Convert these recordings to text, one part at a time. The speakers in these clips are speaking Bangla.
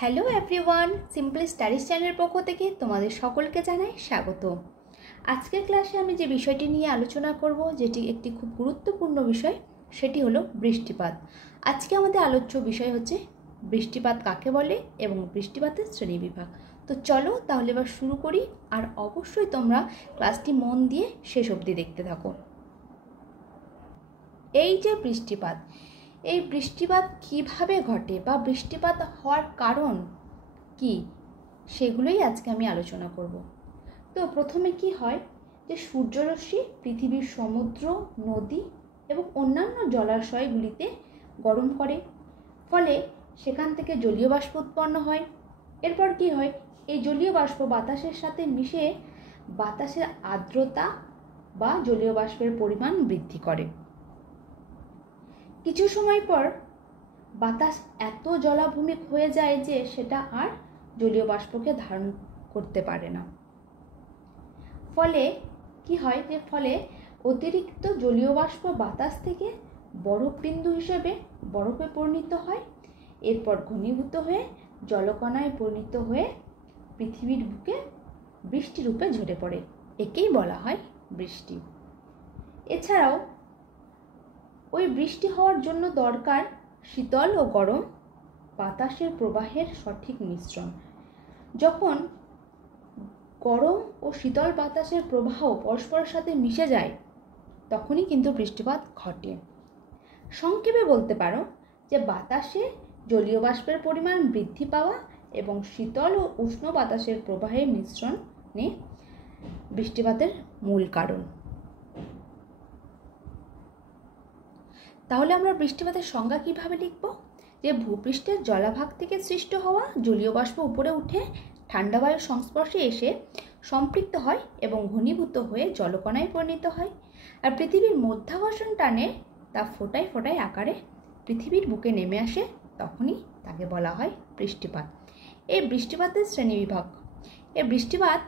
হ্যালো এভরিওয়ান, সিম্পল স্টাডিজ চ্যানেলের পক্ষ থেকে তোমাদের সকলকে জানাই স্বাগত। আজকের ক্লাসে আমি যে বিষয়টি নিয়ে আলোচনা করব, যেটি একটি খুব গুরুত্বপূর্ণ বিষয়, সেটি হলো বৃষ্টিপাত। আজকে আমাদের আলোচ্য বিষয় হচ্ছে বৃষ্টিপাত কাকে বলে এবং বৃষ্টিপাতের শ্রেণীবিভাগ। তো চলো তাহলে এবার শুরু করি, আর অবশ্যই তোমরা ক্লাসটি মন দিয়ে শেষ অবধি দেখতে থাকো। এই যে বৃষ্টিপাত, এই বৃষ্টিপাত কিভাবে ঘটে বা বৃষ্টিপাত হওয়ার কারণ কি, সেগুলোই আজকে আমি আলোচনা করব। তো প্রথমে কি হয় যে সূর্যরশ্মি পৃথিবীর সমুদ্র, নদী এবং অন্যান্য জলাশয়গুলিতে গরম করে, ফলে সেখান থেকে জলীয় বাষ্প উৎপন্ন হয়। এরপর কি হয়, এই জলীয় বাষ্প বাতাসের সাথে মিশে বাতাসের আর্দ্রতা বা জলীয় বাষ্পের পরিমাণ বৃদ্ধি করে। কিছু সময় পর বাতাস এত জলাভূমিক হয়ে যায় যে সেটা আর জলীয় বাষ্পকে ধারণ করতে পারে না। ফলে কি হয় যে অতিরিক্ত জলীয় বাষ্প বাতাস থেকে বরফ বিন্দু হিসেবে বরফে পরিণত হয়, এরপর ঘনীভূত হয়ে জলকণায় পরিণত হয়ে পৃথিবীর বুকে বৃষ্টি রূপে ঝরে পড়ে। একেই বলা হয় বৃষ্টি। এছাড়াও ওই বৃষ্টি হওয়ার জন্য দরকার শীতল ও গরম বাতাসের প্রবাহের সঠিক মিশ্রণ। যখন গরম ও শীতল বাতাসের প্রবাহ পরস্পরের সাথে মিশে যায়, তখনই কিন্তু বৃষ্টিপাত ঘটে। সংক্ষেপে বলতে পারো যে বাতাসে জলীয় বাষ্পের পরিমাণ বৃদ্ধি পাওয়া এবং শীতল ও উষ্ণ বাতাসের প্রবাহের মিশ্রণে বৃষ্টিপাতের মূল কারণ। তাহলে আমরা বৃষ্টিপাতের সংজ্ঞা কিভাবে লিখব? যে ভূপৃষ্ঠের জলাভাগ থেকে সৃষ্ট হওয়া জলীয় বাষ্প উপরে উঠে ঠান্ডা বায়ুর সংস্পর্শে এসে সম্পৃক্ত হয় এবং ঘনীভূত হয়ে জলকণায় পরিণত হয়, আর পৃথিবীর মধ্যাকর্ষণ টানে তা ফোঁটায় ফোঁটায় আকারে পৃথিবীর বুকে নেমে আসে, তখনই তাকে বলা হয় বৃষ্টিপাত। এই বৃষ্টিপাতের শ্রেণীবিভাগ। এই বৃষ্টিপাত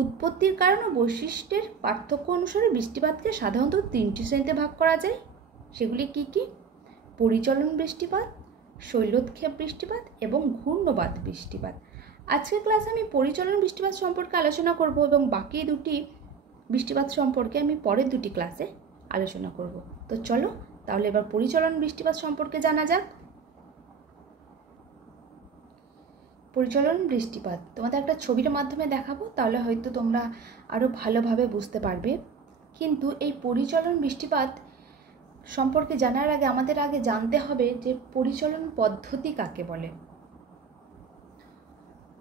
উৎপত্তির কারণ ও বৈশিষ্ট্যের পার্থক্য অনুসারে বৃষ্টিপাতকে সাধারণত তিনটি শ্রেণীতে ভাগ করা যায়। সেগুলি কি কি? পরিচলন বৃষ্টিপাত, শৈলোৎক্ষেপ বৃষ্টিপাত এবং ঘূর্ণবাত বৃষ্টিপাত। আজকের ক্লাসে আমি পরিচলন বৃষ্টিপাত সম্পর্কে আলোচনা করব এবং বাকি দুটি বৃষ্টিপাত সম্পর্কে আমি পরের দুটি ক্লাসে আলোচনা করব। তো চলো তাহলে এবার পরিচলন বৃষ্টিপাত সম্পর্কে জানা যাক। পরিচলন বৃষ্টিপাত তোমাদের একটা ছবির মাধ্যমে দেখাবো, তাহলে হয়তো তোমরা আরও ভালোভাবে বুঝতে পারবে। কিন্তু এই পরিচলন বৃষ্টিপাত সম্পর্কে জানার আগে আমাদের জানতে হবে যে পরিচলন পদ্ধতি কাকে বলে।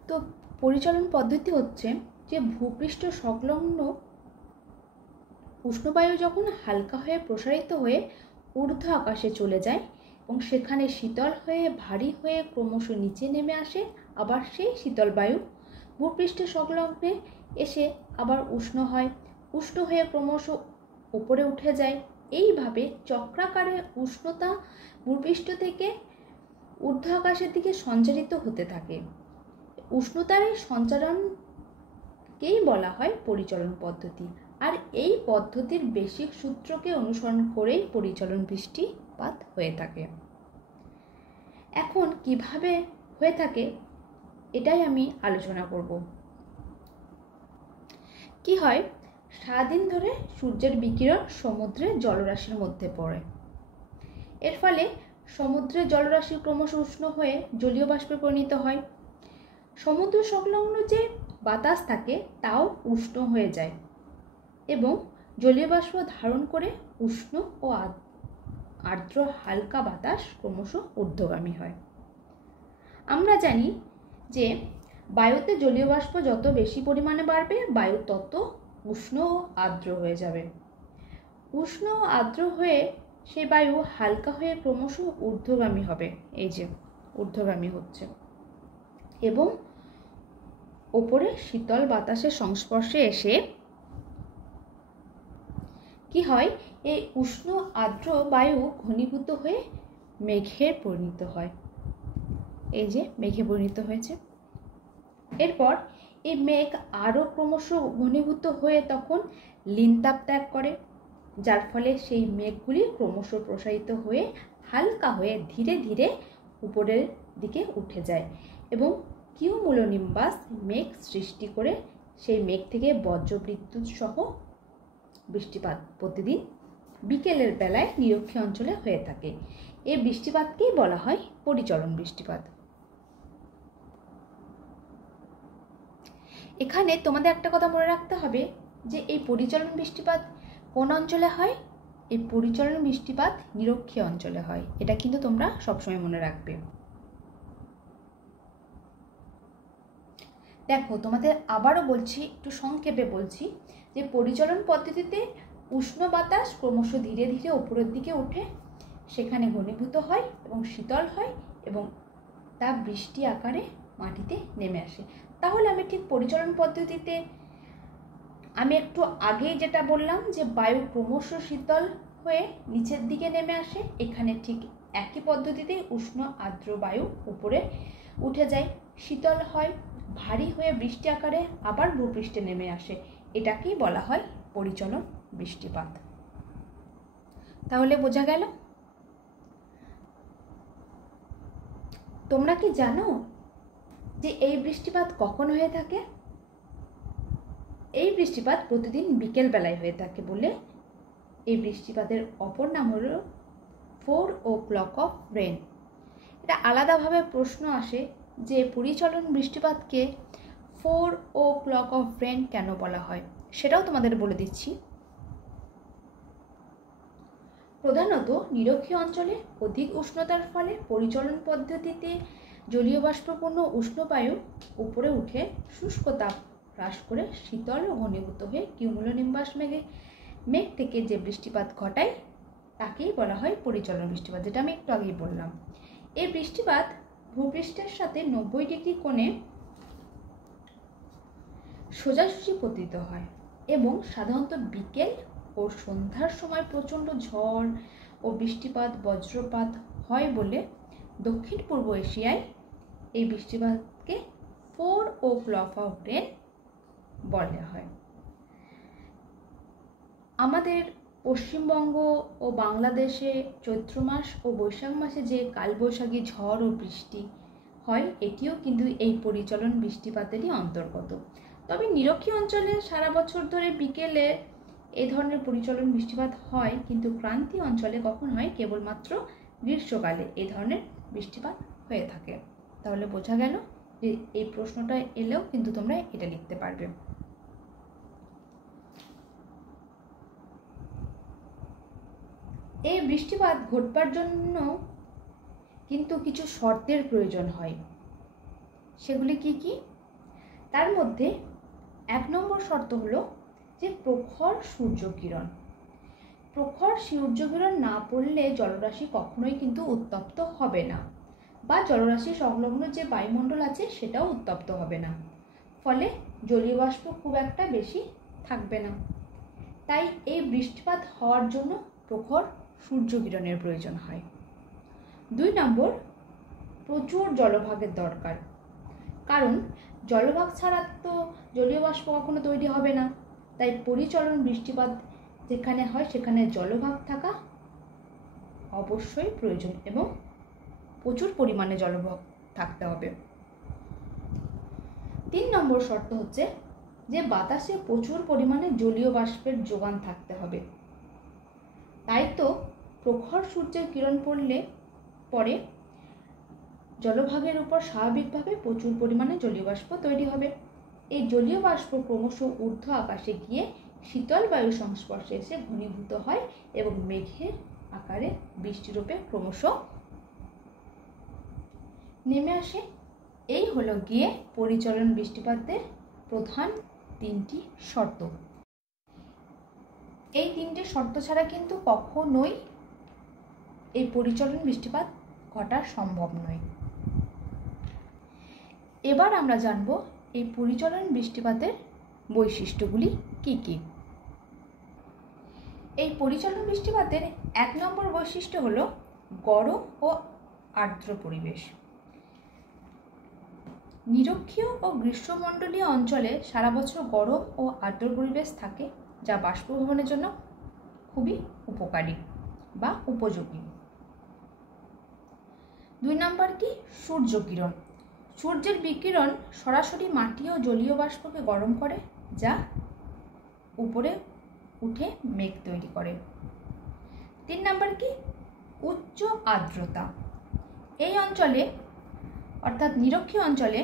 তো পরিচলন পদ্ধতি হচ্ছে যে ভূপৃষ্ঠ সংলগ্ন উষ্ণবায়ু যখন হালকা হয়ে প্রসারিত হয়ে ঊর্ধ্ব আকাশে চলে যায় এবং সেখানে শীতল হয়ে ভারী হয়ে ক্রমশ নিচে নেমে আসে, আবার সেই শীতল বায়ু ভূপৃষ্ঠের সংলগ্নে এসে আবার উষ্ণ হয়, উষ্ণ হয়ে ক্রমশ উপরে উঠে যায়। এইভাবে চক্রাকারে উষ্ণতা ভূপৃষ্ঠ থেকে ঊর্ধ্ব আকাশের দিকে সঞ্চারিত হতে থাকে। উষ্ণতার এই সঞ্চারণকেই বলা হয় পরিচলন পদ্ধতি, আর এই পদ্ধতির বেসিক সূত্রকে অনুসরণ করেই পরিচলন বৃষ্টিপাত হয়ে থাকে। এখন কিভাবে হয়ে থাকে এটাই আমি আলোচনা করব। কি হয়, সারাদিন ধরে সূর্যের বিকিরণ সমুদ্রের জলরাশির মধ্যে পড়ে। এর ফলে সমুদ্রের জলরাশি ক্রমশ উষ্ণ হয়ে জলীয় বাষ্পে পরিণত হয়। সমুদ্র সংলগ্ন যে বাতাস থাকে তাও উষ্ণ হয়ে যায় এবং জলীয় বাষ্প ধারণ করে উষ্ণ ও আর্দ্র হালকা বাতাস ক্রমশ ঊর্ধ্বগামী হয়। আমরা জানি যে বায়ুতে জলীয় বাষ্প যত বেশি পরিমাণে বাড়বে, বায়ু তত উষ্ণ ও আর্দ্র হয়ে যাবে। উষ্ণ ও আর্দ্র হয়ে সেই বায়ু হালকা হয়ে ক্রমশ ঊর্ধ্বগামী হবে, এই যে ঊর্ধ্বগামী হচ্ছে, এবং ওপরে শীতল বাতাসের সংস্পর্শে এসে কি হয়, এই উষ্ণ আর্দ্র বায়ু ঘনীভূত হয়ে মেঘে পরিণত হয়। এই যে মেঘে পরিণত হয়েছে। এরপর এই মেঘ আরও ক্রমশ ঘনীভূত হয়ে তখন লিনতাপ ত্যাগ করে, যার ফলে সেই মেঘগুলি ক্রমশ প্রসারিত হয়ে হালকা হয়ে ধীরে ধীরে উপরের দিকে উঠে যায় এবং কিউমুলোনিম্বাস মেঘ সৃষ্টি করে সেই মেঘ থেকে বজ্রবিদ্যুৎ সহ বৃষ্টিপাত প্রতিদিন বিকেলের বেলায় নিরক্ষীয় অঞ্চলে হয়ে থাকে। এই বৃষ্টিপাতকেই বলা হয় পরিচলন বৃষ্টিপাত। এখানে তোমাদের একটা কথা মনে রাখতে হবে যে এই পরিচলন বৃষ্টিপাত কোন অঞ্চলে হয়? এই পরিচলন বৃষ্টিপাত নিরক্ষীয় অঞ্চলে হয়। এটা কিন্তু তোমরা সবসময় মনে রাখবে। দেখো, তোমাদের আবারও বলছি, একটু সংক্ষেপে বলছি, যে পরিচলন পদ্ধতিতে উষ্ণ বাতাস ক্রমশ ধীরে ধীরে উপরের দিকে উঠে সেখানে ঘনীভূত হয় এবং শীতল হয় এবং তা বৃষ্টি আকারে মাটিতে নেমে আসে। তাহলে আমি ঠিক পরিচলন পদ্ধতিতে আমি একটু আগেই যেটা বললাম যে বায়ু ক্রমশ শীতল হয়ে নিচের দিকে নেমে আসে, এখানে ঠিক একই পদ্ধতিতে উষ্ণ আর্দ্র বায়ু উপরে উঠে যায়, শীতল হয়, ভারী হয়ে বৃষ্টি আকারে আবার ভূপৃষ্ঠে নেমে আসে। এটাকেই বলা হয় পরিচলন বৃষ্টিপাত। তাহলে বোঝা গেল? তোমরা কি জানো যে এই বৃষ্টিপাত কখন হয়ে থাকে? এই বৃষ্টিপাত প্রতিদিন বিকেল বেলায় হয়ে থাকে বলে এই বৃষ্টিপাতের অপর নাম হলো 4 o'clock of rain। এটা আলাদাভাবে প্রশ্ন আসে যে পরিচলন বৃষ্টিপাতকে 4 o'clock of rain কেন বলা হয়, সেটাও তোমাদের বলে দিচ্ছি। প্রধানত নিরক্ষীয় অঞ্চলে অধিক উষ্ণতার ফলে পরিচলন পদ্ধতিতে জলীয় বাষ্পপূর্ণ উষ্ণ বায়ু উপরে উঠে শুষ্ক তাপ হ্রাস করে শীতল ও ঘনীভূত হয়ে কিউমুলোনিম্বাস মেঘ থেকে যে বৃষ্টিপাত ঘটায় তাকেই বলা হয় পরিচলন বৃষ্টিপাত, যেটা আমি একটু আগেই বললাম। এই বৃষ্টিপাত ভূপৃষ্ঠের সাথে 90 ডিগ্রি কোণে সোজাসুজি পতিত হয় এবং সাধারণত বিকেল ও সন্ধ্যার সময় প্রচণ্ড ঝড় ও বৃষ্টিপাত বজ্রপাত হয় বলে দক্ষিণ পূর্ব এশিয়ায় এই বৃষ্টিপাতকে 4 o'clock of rain বলা হয়। আমাদের পশ্চিমবঙ্গ ও বাংলাদেশে চৈত্র মাস ও বৈশাখ মাসে যে কালবৈশাখী ঝড় ও বৃষ্টি হয় এটিও কিন্তু এই পরিচলন বৃষ্টিপাতেরই অন্তর্গত। তবে নিরক্ষীয় অঞ্চলে সারা বছর ধরে বিকেলে এই ধরনের পরিচলন বৃষ্টিপাত হয়, কিন্তু ক্রান্তীয় অঞ্চলে কখন হয়? কেবলমাত্র গ্রীষ্মকালে এই ধরনের বৃষ্টিপাত হয়ে থাকে। তাহলে বোঝা গেল যে এই প্রশ্নটা এলেও কিন্তু তোমরা এটা লিখতে পারবে। এই বৃষ্টিপাত ঘটবার জন্য কিন্তু কিছু শর্তের প্রয়োজন হয়। সেগুলি কি কি? তার মধ্যে 1 নম্বর শর্ত হলো যে প্রখর সূর্যকিরণ। প্রখর সূর্যকিরণ না পড়লে জলরাশি কখনোই কিন্তু উত্তপ্ত হবে না, বা জলরাশি সংলগ্ন যে বায়ুমণ্ডল আছে সেটাও উত্তপ্ত হবে না, ফলে জলীয় বাষ্প খুব একটা বেশি থাকবে না। তাই এই বৃষ্টিপাত হওয়ার জন্য প্রখর সূর্যকিরণের প্রয়োজন হয়। 2 নম্বর, প্রচুর জলভাগের দরকার, কারণ জলভাগ ছাড়া তো জলীয় বাষ্প কখনো তৈরি হবে না। তাই পরিচলন বৃষ্টিপাত যেখানে হয় সেখানে জলভাগ থাকা অবশ্যই প্রয়োজন এবং প্রচুর পরিমাণে জলভাগ থাকতে হবে। 3 নম্বর শর্ত হচ্ছে যে বাতাসে প্রচুর পরিমাণে জলীয় বাষ্পের যোগান থাকতে হবে। তাই তো প্রখর সূর্যের কিরণ পরে জলভাগের উপর স্বাভাবিকভাবে প্রচুর পরিমাণে জলীয় বাষ্প তৈরি হবে। এই জলীয় বাষ্প ক্রমশ ঊর্ধ্ব আকাশে গিয়ে শীতল বায়ুর সংস্পর্শে এসে ঘনীভূত হয় এবং মেঘের আকারে বৃষ্টিরূপে ক্রমশ নেমে আসে। এই হলো গিয়ে পরিচলন বৃষ্টিপাতের প্রধান 3টি শর্ত। এই 3টে শর্ত ছাড়া কিন্তু কখনোই এই পরিচলন বৃষ্টিপাত ঘটা সম্ভব নয়। এবার আমরা জানব এই পরিচলন বৃষ্টিপাতের বৈশিষ্ট্যগুলি কি কি। এই পরিচলন বৃষ্টিপাতের 1 নম্বর বৈশিষ্ট্য হলো গরম ও আর্দ্র পরিবেশ। নিরক্ষীয় ও গ্রীষ্মমণ্ডলীয় অঞ্চলে সারা বছর গরম ও আর্দ্র পরিবেশ থাকে, যা বাষ্পভবনের জন্য খুবই উপকারী বা উপযোগী। 2 নম্বর কি? সূর্য কিরণ। সূর্যের বিকিরণ সরাসরি মাটি ও জলীয় বাষ্পকে গরম করে, যা উপরে উঠে মেঘ তৈরি করে। 3 নম্বর কি? উচ্চ আর্দ্রতা। এই অঞ্চলে অর্থাৎ নিরক্ষীয় অঞ্চলে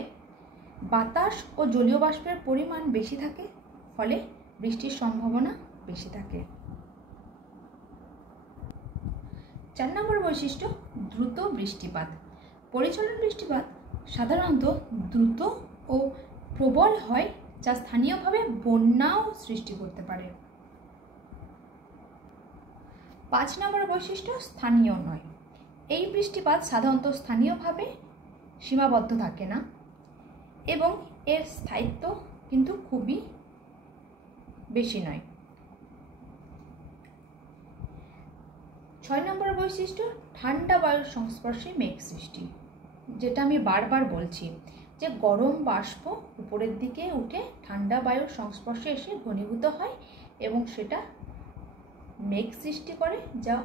বাতাস ও জলীয় বাষ্পের পরিমাণ বেশি থাকে, ফলে বৃষ্টির সম্ভাবনা বেশি থাকে। 4 নম্বর বৈশিষ্ট্য দ্রুত বৃষ্টিপাত। পরিচলন বৃষ্টিপাত সাধারণত দ্রুত ও প্রবল হয়, যা স্থানীয়ভাবে বন্যাও সৃষ্টি করতে পারে। 5 নম্বর বৈশিষ্ট্য স্থানীয় নয়। এই বৃষ্টিপাত সাধারণত স্থানীয়ভাবে সীমাবদ্ধ থাকে না এবং এর স্থায়িত্ব কিন্তু খুবই বেশি নয়। 6 নম্বর বৈশিষ্ট্য ঠান্ডা বায়ুর সংস্পর্শে মেঘ সৃষ্টি। যেটা আমি বারবার বলছি যে গরম বাষ্প উপরের দিকে উঠে ঠান্ডা বায়ুর সংস্পর্শে এসে ঘনীভূত হয় এবং সেটা মেঘ সৃষ্টি করে, যা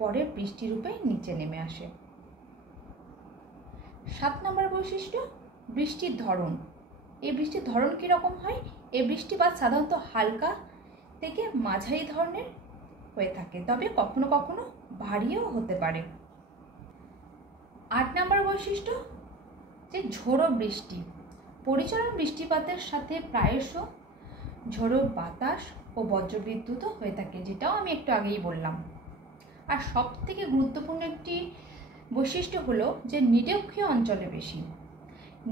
পরে বৃষ্টিরূপে নিচে নেমে আসে। 7 নম্বর বৈশিষ্ট্য বৃষ্টির ধরন। এই বৃষ্টির ধরন কীরকম হয়? এই বৃষ্টিপাত সাধারণত হালকা থেকে মাঝারি ধরনের হয়ে থাকে, তবে কখনো কখনো ভারীও হতে পারে। 8 নম্বর বৈশিষ্ট্য যে ঝোড়ো বৃষ্টি। পরিচলন বৃষ্টিপাতের সাথে প্রায়শ ঝোড়ো বাতাস ও বজ্রবিদ্যুৎও হয়ে থাকে, যেটাও আমি একটু আগেই বললাম। আর সব থেকে গুরুত্বপূর্ণ একটি বৈশিষ্ট্য হলো যে নিরক্ষীয় অঞ্চলে বেশি।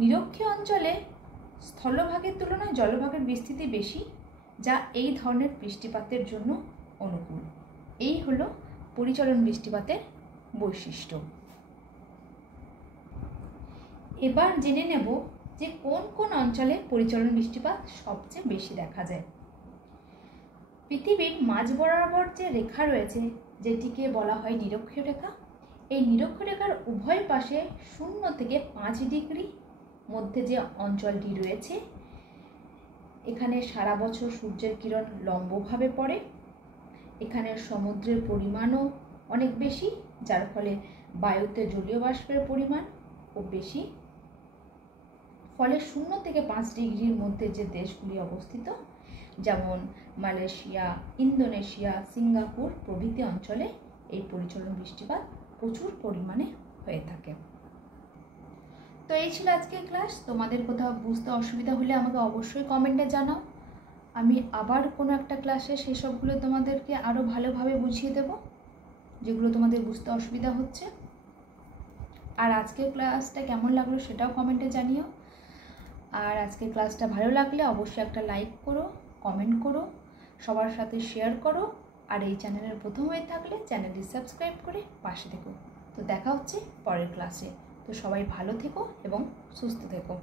নিরক্ষীয় অঞ্চলে স্থলভাগের তুলনায় জলভাগের বিস্তৃতি বেশি, যা এই ধরনের বৃষ্টিপাতের জন্য অনুকূল। এই হলো পরিচলন বৃষ্টিপাতের বৈশিষ্ট্য। এবার জেনে নেব যে কোন কোন অঞ্চলে পরিচলন বৃষ্টিপাত সবচেয়ে বেশি দেখা যায়। পৃথিবীর মাঝ বরাবর যে রেখা রয়েছে, যেটিকে বলা হয় নিরক্ষীয় রেখা, এই নিরক্ষীয় রেখার উভয় পাশে 0 থেকে 5 ডিগ্রি মধ্যে যে অঞ্চলটি রয়েছে, এখানে সারা বছর সূর্যের কিরণ লম্বভাবে পড়ে। এখানে সমুদ্রের পরিমাণও অনেক বেশি, যার ফলে বায়ুতে জলীয় বাষ্পের পরিমাণও বেশি। ফলে 0 থেকে 5 ডিগ্রির মধ্যে যে দেশগুলি অবস্থিত, যেমন মালয়েশিয়া, ইন্দোনেশিয়া, সিঙ্গাপুর প্রভৃতি অঞ্চলে এই পরিচলন বৃষ্টিপাত প্রচুর পরিমাণে হয়ে থাকে। তো এই ছিল আজকের ক্লাস। তোমাদের কোথাও বুঝতে অসুবিধা হলে আমাকে অবশ্যই কমেন্টে জানাও। আমি আবার কোনো একটা ক্লাসে সেই সবগুলো তোমাদেরকে আরও ভালোভাবে বুঝিয়ে দেব, যেগুলো তোমাদের বুঝতে অসুবিধা হচ্ছে। আর আজকের ক্লাসটা কেমন লাগলো সেটাও কমেন্টে জানিও। আর আজকের ক্লাসটা ভালো লাগলে অবশ্যই একটা লাইক করো, কমেন্ট করো, সবার সাথে শেয়ার করো। আর এই চ্যানেলের প্রথম হয়ে থাকলে চ্যানেলটি সাবস্ক্রাইব করে পাশে থেকো। তো দেখা হচ্ছে পরের ক্লাসে। তো সবাই ভালো থেকো এবং সুস্থ থেকো।